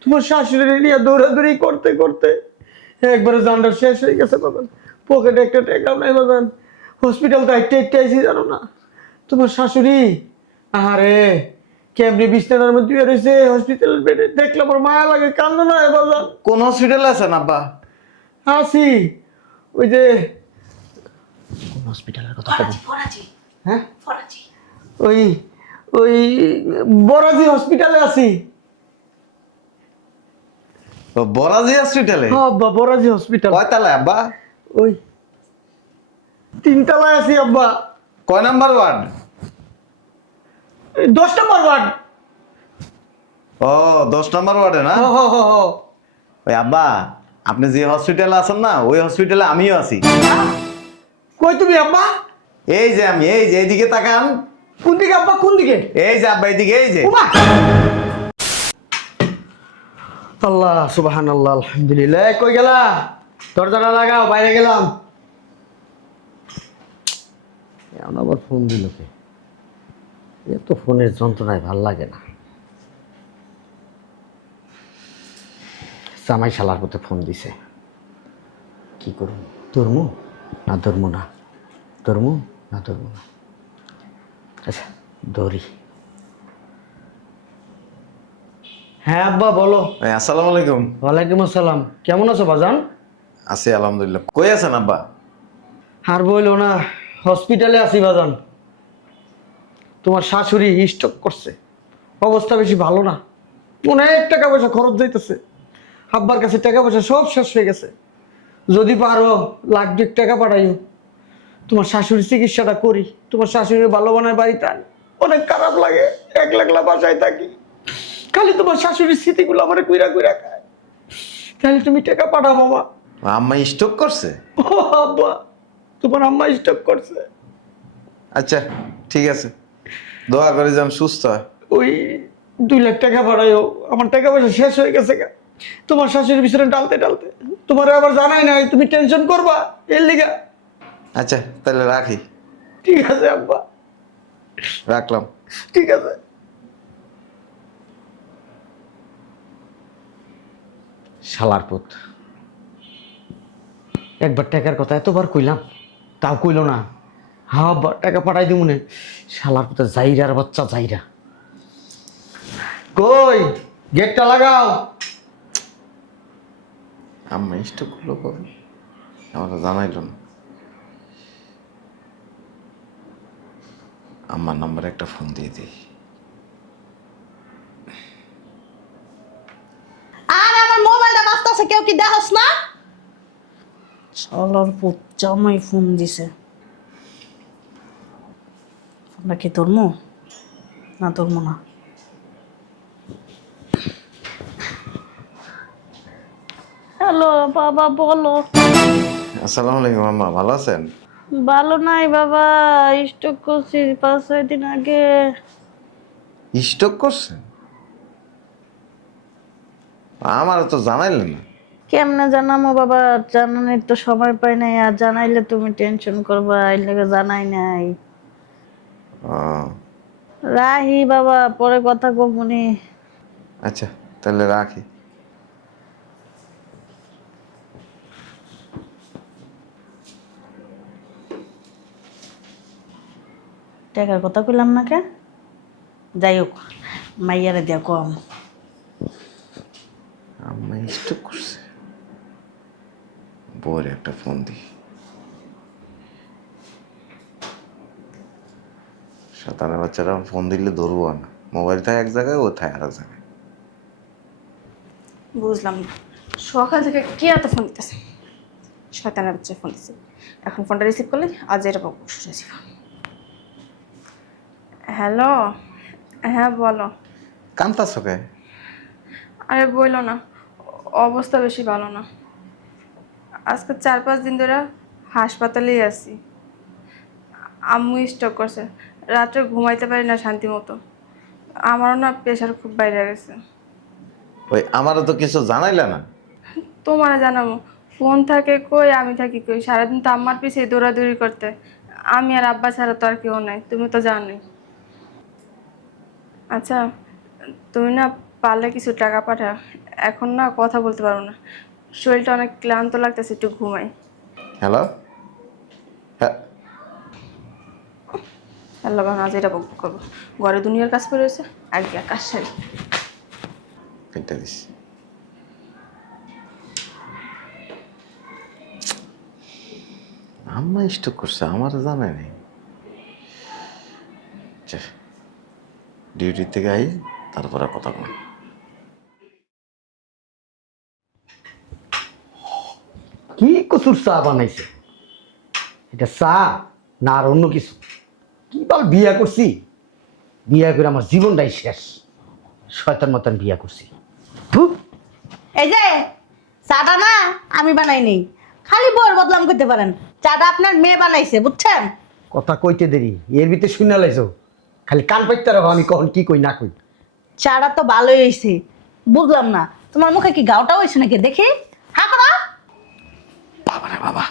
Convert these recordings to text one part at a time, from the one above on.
তোমার শাশুড়ি নিয়ে দৌড়াদৌড়ি করতে করতে একবারে জানটা শেষ হয়ে গেছে বাবান। পকেটে একটা টাকাও নাই বাবান। হসপিটাল তো একটা আইসি জানো না। তোমার শাশুড়ি আরে কেমনি বিছানার মধ্যে রয়েছে হসপিটালের বেডে, দেখলে আমার মায়া লাগে, কান্দ না বাবান। কোন হসপিটালে আছেন আব্বা? আসি ওই যে কোন হসপিটালের কথা বলবো? হ্যাঁ ওই ওই বরাজি হসপিটালে আছি। বরাজি হসপিটালে? হ্যাঁ আব্বা, বরাজি হসপিটাল। কয় তলায় আব্বা? ওই 3 তলায় আছি আব্বা। কয় নাম্বার ওয়ার্ড? 10 নম্বর ওয়ার্ড। ও 10 নাম্বার ওয়ার্ডে না? ওই আব্বা, আপনি যে হসপিটালে আছেন না, ওই হসপিটালে আমিও আছি। কই তুমি আব্বা? এই যে আমি, এই যে এইদিকে তাকান। কোন দিকে আব্বা, কোন দিকে? এই যে আব্বা, এইদিকে, এই যে। ওমা! আল্লাহ সুবহানাল্লাহ, আলহামদুলিল্লাহ। কই গেলা? দরজাটা লাগাও, বাইরে গেলাম। এখন আবার ফোন দিল কে? এত ফোনের যন্ত্রণায় ভাল লাগে না। জামাই শালার পথে ফোন দিছে। কি করব? ধর্মু না ধর্মু না, ধর্মু না ধর্মু না। আচ্ছা ধরি। হ্যাঁ আব্বা বলো। আসসালামু আলাইকুম। ওয়ালাইকুম আসসালাম। কেমন আছো বাজান? আছি আলহামদুলিল্লাহ। কই আছেন আব্বা? আর বইলো না, হসপিটালে আছি বাজান। তোমার শাশুড়ি স্ট্রোক করছে, অবস্থা বেশি ভালো না। অনেক টাকা পয়সা খরচ যাইতেছে। আব্বার কাছে টাকা পয়সা সব শেষ হয়ে গেছে। যদি পারো 1,00,000 টাকা পাঠাইও, তোমার শাশুড়ির চিকিৎসাটা করি। তোমার শাশুড়ির ভালো বানায় বাড়িতে আনি। অনেক খারাপ লাগে, 1,00,000 বাসায় থাকি, খালি তোমার শাশুড়ির স্মৃতিগুলো আমার কুইরা কুইরা খায়। তাহলে তুমি টাকা পাঠাও বাবা। আম্মা স্ট্রোক করছে? ও আব্বা, তোমার আম্মা স্ট্রোক করছে। আচ্ছা ঠিক আছে, দোয়া করে যেন সুস্থ হয়। ওই 2,00,000 টাকা পাঠাইও, আমার টাকা পয়সা শেষ হয়ে গেছে গা। তোমার শাশুড়ির পিছনে টালতে টালতে তোমার আবার জানাই নাই, তুমি টেনশন করবা এর লিগা। আচ্ছা তাহলে রাখি। ঠিক আছে আব্বা, রাখলাম। ঠিক আছে। শালার পুত, একবার টাকার কথা এতবার কইলাম, তাও কইলো না। হ্যাঁ আব্বা টাকা পাঠাই দিব মনে। শালার পুত যাইরার বাচ্চা যাইরা। কই গেটটা লাগাও। আম্মা স্ট্রোক করলো কবে? আমার তো জানাইল না। আম্মার নাম্বারে একটা ফোন দিয়ে দিই। আর আমার মোবাইলটা বাজতাছে, কেউ কি দেখছ না? শালার পুত জামাই ফোন দিছে। ফোনটা কি ধরমু না ধরমু না? হ্যালো বাবা, বলো। আসসালামু আলাইকুম আম্মা, ভালো আছেন? ভালো নাই বাবা, স্ট্রোক করছি 5-6 দিন আগে। স্ট্রোক করছেন? আমার তো জানাইলেন না। কেমনে জানামো বাবা, জানানোর তো সময় পাই নাই, আর জানাইলে তুমি টেনশন করবা, এই লেগে জানাই নাই। ও রাহি বাবা, পরে কথা কমুনি। আচ্ছা তাহলে রাখি। টাকার কথা কইলাম না কে? যাই হোক, মাইয়ারে দিয়া কম। আম্মা স্ট্রোক করছে, বউয়ের একটা ফোন দিই। শয়তানের বাচ্চারা ফোন দিলে ধরবো না। মোবাইল থাকে এক জায়গায়, ও থাকে আর এক জায়গায়। বুঝলাম না, সকাল থেকে কে এত ফোন দিতেছে? শয়তানের বাচ্চা ফোন দিচ্ছে। এখন ফোনটা রিসিভ করলে আজ এটা পাবো শুনেছি। হ্যালো, হ্যাঁ বলো। কান্তাছ কে? আরে বইলো না, অবস্থা বেশি ভালো না। আজকে 4-5 দিন ধরে হাসপাতালেই আছি। আম্মু স্ট্রোক করছে, রাত্রে ঘুমাইতে পারি না শান্তি মতো। আমারও না প্রেশার খুব বাইরে গেছে। ওই আমারও তো কিছু জানাইলে না। তোমার জানাবো, ফোন থাকে কই, আমি থাকি কই? সারাদিন তো আম্মার পিছিয়ে দৌড়াদৌড়ি করতে। আমি আর আব্বা ছাড়া তো আর কেউ নাই, তুমি তো জানোই। আচ্ছা তুমি না পারলে কিছু টাকা পাঠাও, এখন না কথা বলতে পারবো না, শরীরটা অনেক ক্লান্ত লাগতেছে, একটু ঘুমাই। হ্যালো, হ্যাঁ আল্লাহ বাবা, আজ এটা বক করবো। ঘরে দুনিয়ার কাজ করে রয়েছে, আর কি কাজ সারি। কেটে দিস। আম্মা স্টক করছে, আমার জানে নেই। ডিউটি থেকে আই তারপরে কথা বল। কি কচুর চা বানাইছে? এটা চা না আর অন্য কিছু? কি বল, বিয়া করছি, বিয়া করে আমার জীবনটাই শেষ। শয়তান মতন বিয়া করছি। ধুর। এই যে চাটা না আমি বানাই নেই, খালি বউর বদলাম করতে পারেন। চাটা আপনার মেয়ে বানাইছে, বুঝছেন? কথা কইতে দেরি, এর ভিতরে শুনে লাইছো। খালি কান পাইতে রাখো, আমি কখন কি কই না কই। চাটা তো ভালোই হয়েছে, বুঝলাম না তোমার মুখে কি গাওটা হয়েছে নাকি, দেখি। হা করা। বাবা রে বাবা,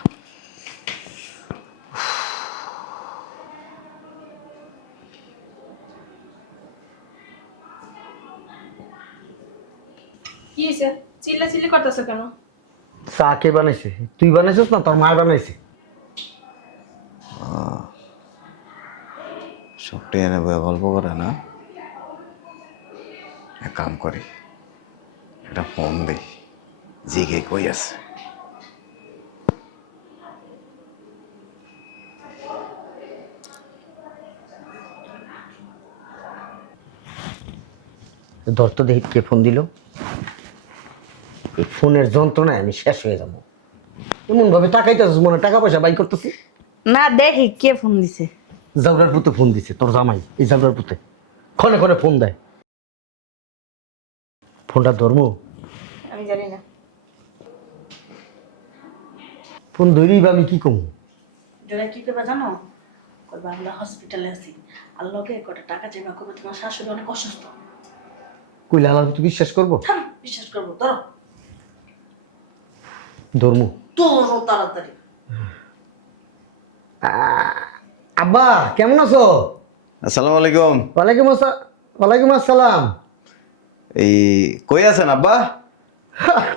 কি হয়েছে? চিল্লা চিল্লি করতেছো কেন? চা কে বানাইছে? তুই বানাইছিস না তোর মা বানাইছে? সবটি এনে বয়ে গল্প করে না। এক কাম করি, একটা ফোন দেই, জিগে কই আছে। ধর তো দেখি কে ফোন দিল। এই ফোনের যন্ত্রণায় আমি শেষ হয়ে যাবো। এমন ভাবে টাকাইতেছিস মনে হয় টাকা পয়সা বাই করতেছি। না, দেখি কে ফোন দিছে। জাবরার পুতে ফোন দিছে, তোর জামাই এই জাবরার পুতে ক্ষণে ক্ষণে ফোন দেয়। ফোনটা ধরমু? আমি জানি না। ফোন ধরেই বা আমি কি কমু? যেটা কি করবা জানো? করবা আমরা হসপিটালে আছি, আল্লাহকে কটা টাকা জমা করবো, তোমার শাশুড়ি অনেক অসুস্থ। কইলে আল্লাহ তুই বিশ্বাস করবো? থাম, বিশ্বাস করবো, ধরো ধরমু। তোরও তাড়াতাড়ি। আব্বা কেমন আছো? আসসালামু আলাইকুম। ওয়ালাইকুম আসসালাম। এই কই আছেন আব্বা?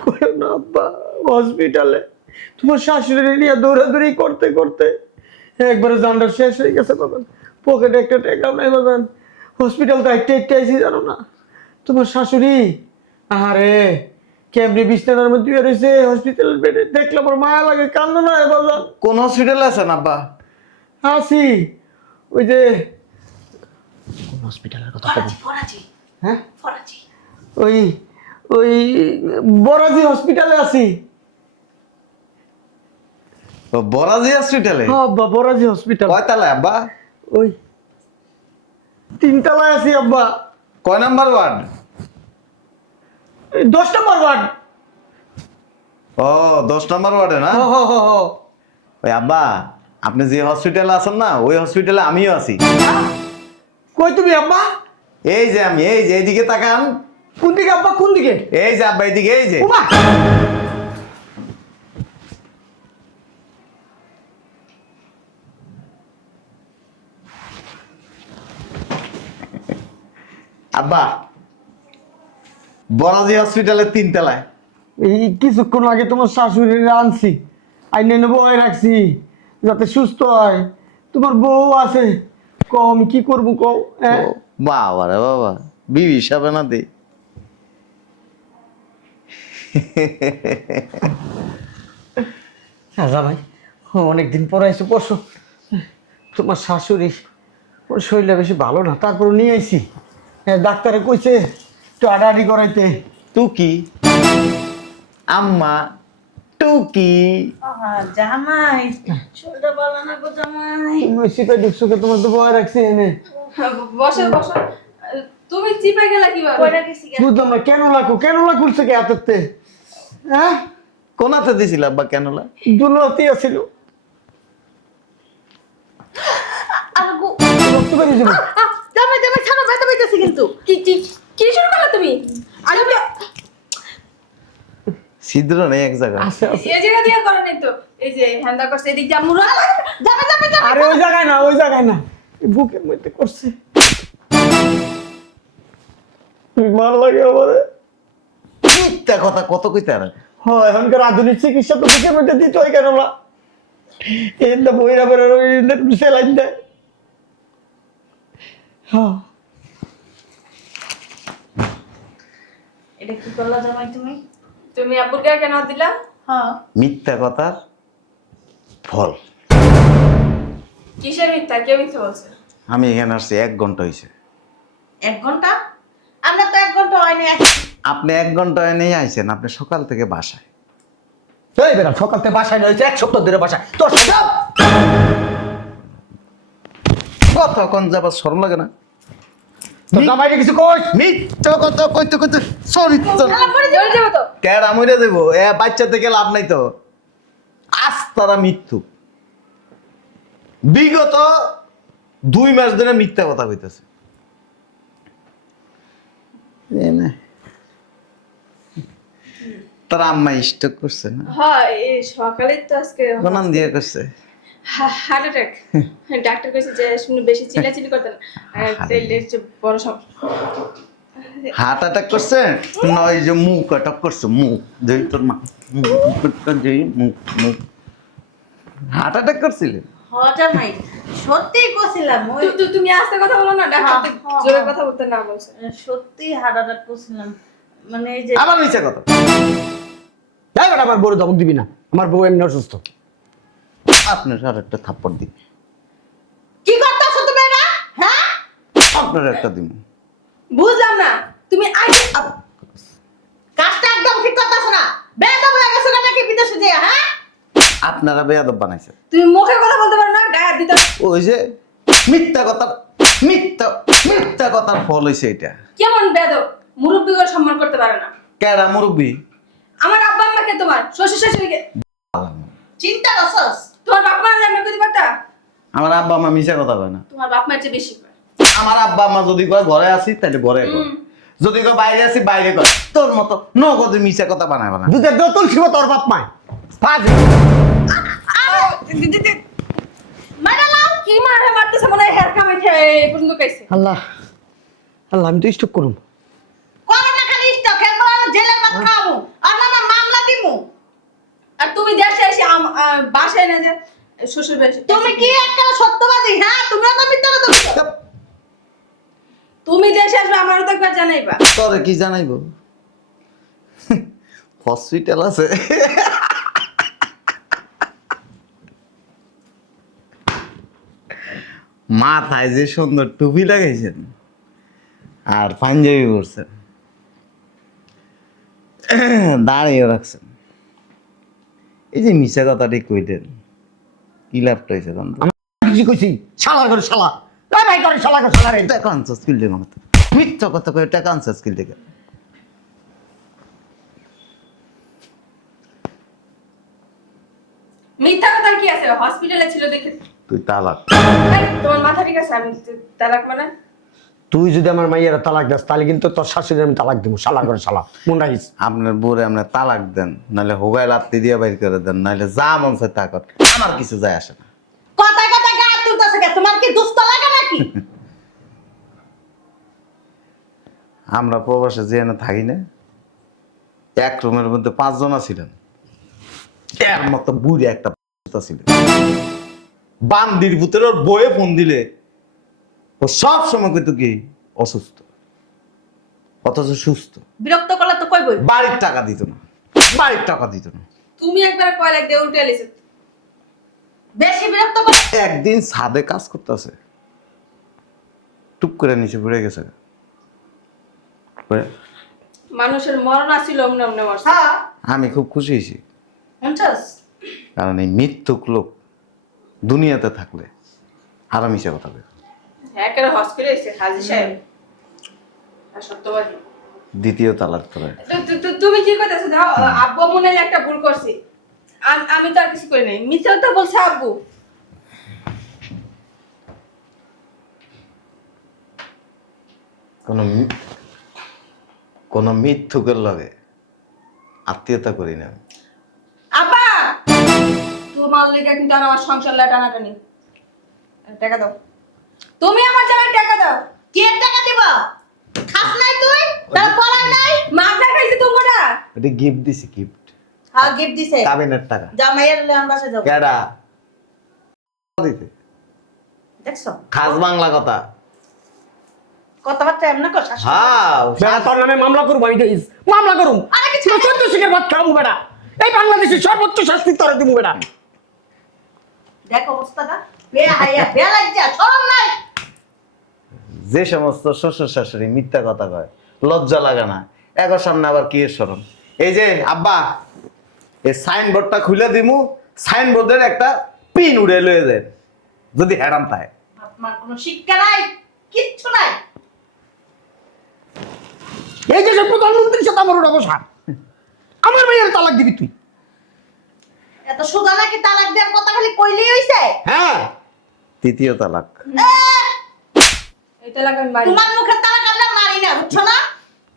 কইও না আব্বা, হসপিটালে। তোমার শাশুড়ি নিয়ে দৌড়াদৌড়ি করতে করতে একবারে জানটা শেষ হয়ে গেছে বাবা। পকেটে একটা টাকাও নাই বাবা। হসপিটাল তো একটা আইসি জানো না। তোমার শাশুড়ি আরে কেমনি বিছানার মধ্যে শুয়ে রয়েছে হসপিটালের বেডে, দেখলে আমার মায়া লাগে, কান্দ না বাবা। কোন হসপিটালে আছেন আব্বা? আসি ওই যে কোন হসপিটালের কথা বলবো? ফরাজি, হ্যাঁ ফরাজি। ওই ওই বরাজি হসপিটালে আছি। ও, বরাজি হসপিটালে? হ্যাঁ আব্বা, বরাজি হসপিটাল। কয় তলায় আব্বা? ওই 3 তলায় আছি আব্বা। কয় নাম্বার ওয়ার্ড? 10 নম্বর ওয়ার্ড। ও, 10 নাম্বার ওয়ার্ডে না? হ হ হ হ। ওই আব্বা, আপনি যে হসপিটালে আছেন না, ওই হসপিটালে আমিও আছি। কই তুমি আব্বা? এই যে আমি, এই যে এইদিকে তাকান। কোন দিকে আব্বা, কোন দিকে? এই যে আব্বা, এইদিকে, এই যে। ওমা! আব্বা, বরাজি হসপিটালের 3 তলায়। এই কিছুক্ষণ আগে তোমার শাশুড়ির আনছি, আইনে নেবো রাখছি যাতে সুস্থ হয়। তোমার বউ আছে, কও আমি কি করবো কও? হ্যাঁ বাবা রে বাবা, বিবি হিসাবে না দে। রাজা ভাই, অনেকদিন পর আইসো, বসো। তোমার শাশুড়ি ওর শরীরটা বেশি ভালো না, তারপর নিয়ে আইছি। হ্যাঁ, ডাক্তারে কইছে একটু আড়াআড়ি করাইতে। টুকি আম্মা, টুকি। জামাই, শরীরটা ভালো না গো জামাই। তুমি সিপাই ঢুকছো কে? তোমার তো বয় রাখছি এনে। বসো বসো। তুমি চিপে গেলা কিভাবে? কইরা গেছি গা। বুঝলাম না, কেন লাগুলছে কে হাতেতে? হ্যাঁ, কোনাতে দিছিল আব্বা কেনলা? দুলতি আছিল, আর গো, রক্ত বেরিয়ে যাবে। জামাই জামাই ছাড়ো, ব্যথা পাইতেছি কিন্তু। কি কি কি শুরু করলা তুমি? আরে ছিদ্র নেই এক জায়গায়। আছে আছে। এই জায়গা দিয়ে করো নাই তো। এই যে হ্যান্ডা করছে, এদিক দিয়ে মুরা। জামাই জামাই জামাই। আরে ওই জায়গায় না, ওই জায়গায় না, এই বুকের মধ্যে করছে। ভালো লাগে আমারে। মিথ্যা কথা কত কইতে আর হয় এখনকার আধুনিক চিকিৎসা তো বুকের মধ্যে দিতে হয় কেন না এই না বইরা বেরোর সেলাইন দেয়। হ্যাঁ এটা কি করলা জামাই তুমি? তুমি আব্বুর গায়ে কেন হাত দিলা? হ্যাঁ মিথ্যা কথার ফল। কিসের মিথ্যা? কে মিথ্যা বলছে? আমি এখানে আসছি 1 ঘন্টা হয়েছে। 1 ঘন্টা? আমরা তো 1 ঘন্টা হয়নি। আপনি 1 ঘন্টা এনেই আইছেন, আপনি সকাল থেকে বাসায়। এই বেটা সকাল থেকে বাসায় নয়েছে 1 সপ্তাহ ধরে বাসায় তোর সাথে কতক্ষণ যাবার শরম লাগে না? তোর জামাইকে কিছু কইস? মিথ্যা কথা কইতে কইতে চরিত্র মরে যাবো তো। কেডা মইরা দেবো? বাচ্চা থেকে লাভ নাই তো। আজ তারা মৃত্যু। বিগত 2 মাস ধরে মিথ্যা কথা কইতেছে। তার আম্মা স্ট্রোক করছে না? হ্যাঁ, এই সকালে তো আজকে বানান দিয়ে করছে। Heart attack. ডাক্তার কইছে যে শুনে বেশি চিল্লাচিল্লি করতেন, তাইলে যে বড় সব হার্ট অ্যাটাক করছে না ওই যে মুখ অ্যাটাক করছে, মুখ যেই তোর মা যেই মুখ হার্ট অ্যাটাক করছিলে? হ জামাই সত্যিই কইছিলাম ওই তুমি আস্তে কথা বলো না, ডাক্তার জোরে কথা বলতে না বলছে। সত্যি হার্ট করছিলাম মানে এই যে আবার মিথ্যা কথা। এই বেটা আমার বউরে ধমক দিবি না, আমার বউ এমনি অসুস্থ। আপনার আর একটা থাপ্পড় দিই, কি করতেছ তুমি এটা? হ্যাঁ আপনার একটা দিন। বুঝলাম না তুমি আগে কাজটা একদম ঠিক করতেছ না। বেদম লাগেছ না নাকি বিদেশে যায়? হ্যাঁ আপনারা বেয়াদব বানাইছে। তুমি মুখে কথা বলতে পারো না, গায়ে হাত দিতে। ওই যে মিথ্যা কথা, মিথ্যা কথার ফল হইছে এটা। কেমন বেদব? মুরব্বিকে সম্মান করতে পারে না। কেডা মুরব্বি? আমার আব্বা আম্মাকে, তোমার শ্বশুর শাশুড়িকে চিন্তা করছস? তোমার বাপ মা জানবে কই পারতা? আমার আব্বা আম্মা মিশা কথা কয় না। তোমার বাপ মার চেয়ে বেশি করে। আমার আব্বা আম্মা যদি কয় ঘরে আসি তাহলে ঘরে কয়, যদি কয় বাইরে আসি বাইরে কয়। তোর মতো নগদে মিশা কথা বানায় না। দুধের দোতল ছিল তোর বাপ মায়। মারা লাও কি মারে মারতেছে মনে হয় হেয়ার কামাইছে এই পর্যন্ত কাইছে। আল্লাহ আল্লাহ, আমি তো স্টক করুম। কয়টা খালি স্টক এরপর আমি জেলের ভাত খাবো আর না মামলা দিমু। আর তুমি দেশে এসে বাসায় না যে শ্বশুর বাড়ি তুমি কি একটা সত্যবাদী? হ্যাঁ তুমিও তো মিথ্যা কথা বলছো। তুমি দেশে আসবে আমারও তো একবার জানাইবা। তোরে কি জানাইব? হসপিটাল আছে। মাথায় যে সুন্দর টুপি লাগাইছেন আর পাঞ্জাবি পরছেন, দাঁড়িয়ে রাখছেন, এই যে মিশা কথাটি কইতেন, কি লাভটা হয়েছে? কিছু কইছি শালা করে শালা, তাই ভাই করে শালা করে শালা রে। টাকা আনসার স্কিল থেকে মাত্র মিথ্যা কথা কয়ে টাকা আনসার স্কিল থেকে। মিথ্যা কথা কি আছে? হসপিটালে ছিল দেখে। তুই তালাক। এই, তোমার মাথা ঠিক আছে? আমি তালাক মানে? তুই যদি আমার মাইয়ারা তালাক দাস তাহলে কিন্তু তোর শাশুড়ি আমি তালাক দিব, শালা করে শালা, মন রাখিস। আপনার বউরে আপনার তালাক দেন, নাহলে হোগায় লাত্তি দিয়ে বাইর করে দেন, নাহলে যা মন চায় তা কর, আমার কিছু যায় আসে না। কথায় কথায় গায়ে তুলতেছে কে? তোমার কি দুষ্ট লাগে নাকি? আমরা প্রবাসে যে না থাকি না, এক রুমের মধ্যে 5 জন ছিলেন, এর মতো বুড়ি একটা ছিল, বান্দির ভূতের ওর বয়ে ফোন দিলে ও সব সময় কিন্তু কি অসুস্থ, অথচ সুস্থ। বিরক্ত করলে তো কইবই। বাড়ির টাকা দিত না, বাড়ির টাকা দিত না। তুমি একবার কয়লাক দিয়ে উল্টে আলিছে। বেশি বিরক্ত করে। একদিন ছাদে কাজ করতেছে, টুপ করে নিচে পড়ে গেছে। মানুষের মরণ আসিল অমনে অমনে মরছে। হ্যাঁ আমি খুব খুশি হয়েছি, শুনছস? কারণ এই মৃত্যুক লোক দুনিয়াতে থাকলে আরো মিশে কথা বলে। একেবারে হসপিটালে এসে হাজি সাহেব আর সত্যবাদী। দ্বিতীয় তালাক করে তুমি কি করতেছো? দাও, আব্বু মনে হয় একটা ভুল করছি। আমি তো আর কিছু করি নাই। মিথ্যা কথা বলছে আব্বু। কোন মিথ্যুকের লগে আত্মীয়তা করি না। আব্বা, তোমার লেগে কিন্তু আর আমার সংসার লা টানাটানি। টাকা দাও। তুমি আমার জামাই টাকা দাও। কে টাকা দিব? খাস নাই তুই? তার পড়াই নাই? মাথা খাইছে তোমরা। এটা গিফট দিছি, গিফট। হ্যাঁ গিফট দিছে। কাবিনের টাকা। যাও মাইয়ার লন বাসা যাও। কেডা দিতে? দেখছো খাস বাংলা কথা। কথাবার্তা এমন কর শাশুড়ি। হ্যাঁ, বেড়া তোর নামে মামলা করবো, আমি দেখিস মামলা করুম। আরে কি তুই সত্য শিখে ভাত খাবো বেড়া, এই বাংলাদেশের সর্বোচ্চ শাস্তি তোরা দিব বেড়া। দেখো অবস্থাটা, বে হাইয়া বে লজ্জা শরম নাই। যে সমস্ত শ্বশুর শাশুড়ি মিথ্যা কথা কয়, লজ্জা লাগে না, এগোর সামনে আবার কি এর শরম? এই যে আব্বা, এই সাইনবোর্ডটা খুলে দিমু, সাইনবোর্ডের একটা পিন উড়ে লয়ে দেন যদি হ্যারাম পায়। আপনার কোনো শিক্ষা নাই, কিচ্ছু নাই। এই যে সে প্রধানমন্ত্রীর সাথে আমার ওটা বসা, আমার মেয়ের তালাক দিবি তুই? এত সোজা নাকি তালাক দেওয়ার কথা খালি কইলেই হইছে? হ্যাঁ, তৃতীয় তালাক। এটা লাগা আমি মারি। তোমার মুখের তালাক আমরা মারি না, বুঝছো না?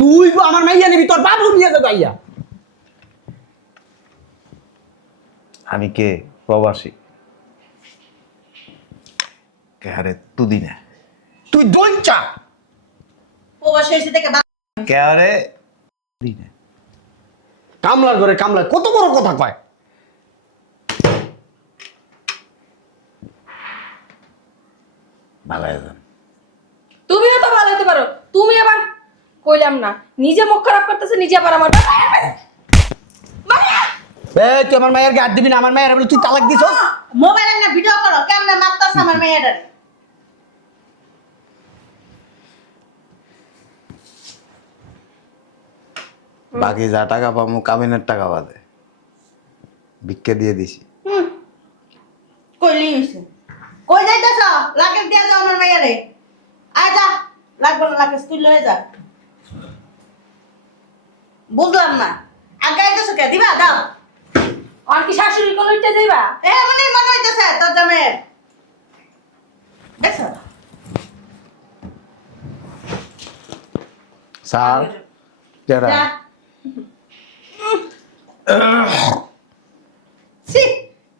তুই আমার মাইয়া নিবি, তোর বাবু নিয়ে যাবে আইয়া। আমি কে? প্রবাসী। কে আরে তুদি না। তুই দইচা প্রবাসী হইছে থেকে কে আরে তুদি না। কামলার ঘরে কামলা কত বড় কথা কয়। ভালো একজন। তুমিও তো ভালো হতে পারো। তুমি আবার কইলাম না, নিজে মুখ খারাপ করতেছে, নিজে আবার আমার এই তুই আমার মায়ের গায়ে হাত দিবি না, আমার মায়ের বলে তুই তালাক দিছস। মোবাইলে না ভিডিও করো, কেমনে মারতাছ আমার মেয়েটারে। বাকি যা টাকা পাবো কামিনের টাকা বাদে ভিক্ষে দিয়ে দিছি। কইলেই হইছে। কই যাইতাছ? লাকেশ দিয়া যাও আমার মেয়েরে। আয় যা, লাগবে না লাকেশ, তুই লয়ে যা। বুঝলাম না, আগাইতেছ কে? দিবা দাও। আর কি শাশুড়ি কোন উঠতে যাইবা? মানে মনে হইতেছে তোর জামের। দেখছো? স্যার কেডা? যা। ছি,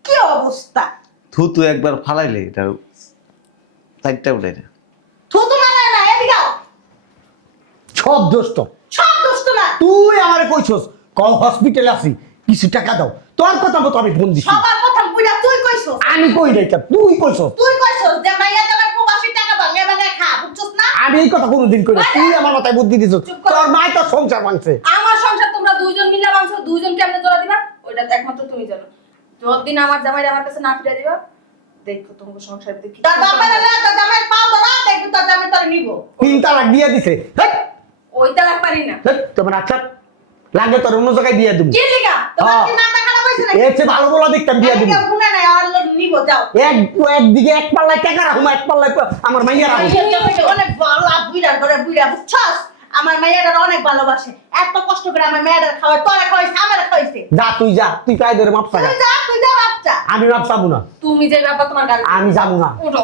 কি অবস্থা! থুতু একবার ফালাইলে এটা চারটা উঠে না। থুতু মারায় না, এদিকে আও। সব দোষ তোর। সব দোষ তোমার। তুই আমারে কইছস কল হসপিটালে আছি, কিছু টাকা দাও, তোর কথা মতো আমি ফোন দিছি। সবার কথা বুইড়া তুই কইছস। আমি কই নাই তা তুই কইছস। তুই কইছস যে মাইয়া যাবে প্রবাসী টাকা ভাঙে ভাঙে খা, বুঝছস না? আমি এই কথা কোনোদিন কই না, তুই আমার মাথায় বুদ্ধি দিছস। চুপ কর। তোর মাই তো সংসার ভাঙছে। আমার সংসার তোমরা দুইজন মিলে ভাঙছো, দুইজন কেমনে জোড়া দিবা ওইটা তো একমাত্র তুমি জানো। যতদিন আমার জামাইরা আমার কাছে না ফিরে দিবা, দেখো তোমার সংসার দেখি। তোর বাপের না তোর জামাই পাও ধরা, দেখবি তোর জামাই তোর নিব। 3 তালাক দিয়ে দিছে। হেই, ওই তালাক পারি না। হেই, তোমার আচ্ছা লাগে তোর অন্য জায়গায় দিয়ে দেব। কি লিগা? তোমার কি মাথা খারাপ হইছে নাকি? এর চেয়ে ভালো বলা দেখতাম দিয়ে দেব। কেউ গুনে নাই, আর লোক নিব যাও। একদিকে এক পাল্লায় টাকা রাখুম, এক পাল্লায় আমার মাইয়া রাখুম। মাইয়ার জামাইটা অনেক ভালো, বুইড়ার ঘরে বুইড়া, বুঝছস? আমার মেয়েরা অনেক ভালোবাসে, এত কষ্ট করে আমার মেয়েরা খাওয়ায়, তোরা খাওয়াইছে, আমারে খাওয়াইছে। যা তুই যা, তুই কায় ধরে মাপ চাগা। তুই যা বাচ্চা। আমি মাপ চাবো না, তুমি যে ব্যাপার তোমার গাড়ি আমি যাবো না। উঠো।